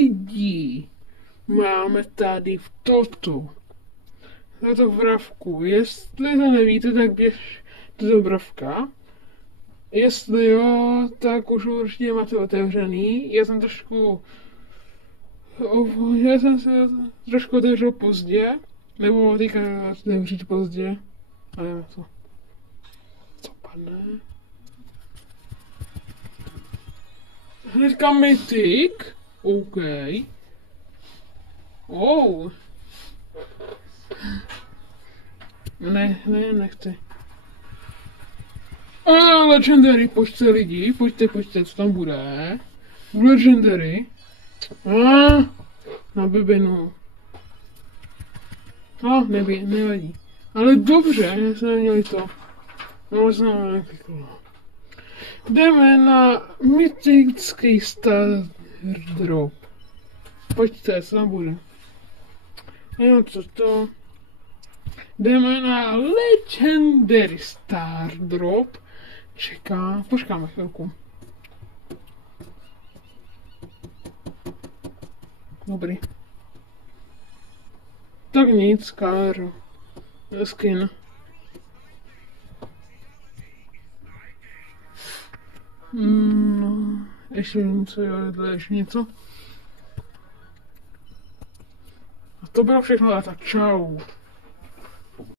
lidi, máme tady v tato vravku. Jestli to nevíte, tak běžte do Bravka. Jestli jo, tak už určitě máte otevřený. Já jsem se trošku otevřel pozdě, nebo teďka otevřít pozdě. A nevím co padne. Hnedka mytik. OK. Oh. Nechci. Legendary, pojďte lidi, pojďte, co tam bude? Legendary. Na bibinu. Nevadí. Ale dobře, jsme neměli to. Možná nekliklo. Jdeme na mytický Star Drop. Pojďte, co tam bude? Jo, co to? Jdeme na Legendary Star Drop. Počkáme chvilku. Dobrý. Tak nic, Káro. Skin. No, ještě něco, ještě něco. A to bylo všechno, tak čau.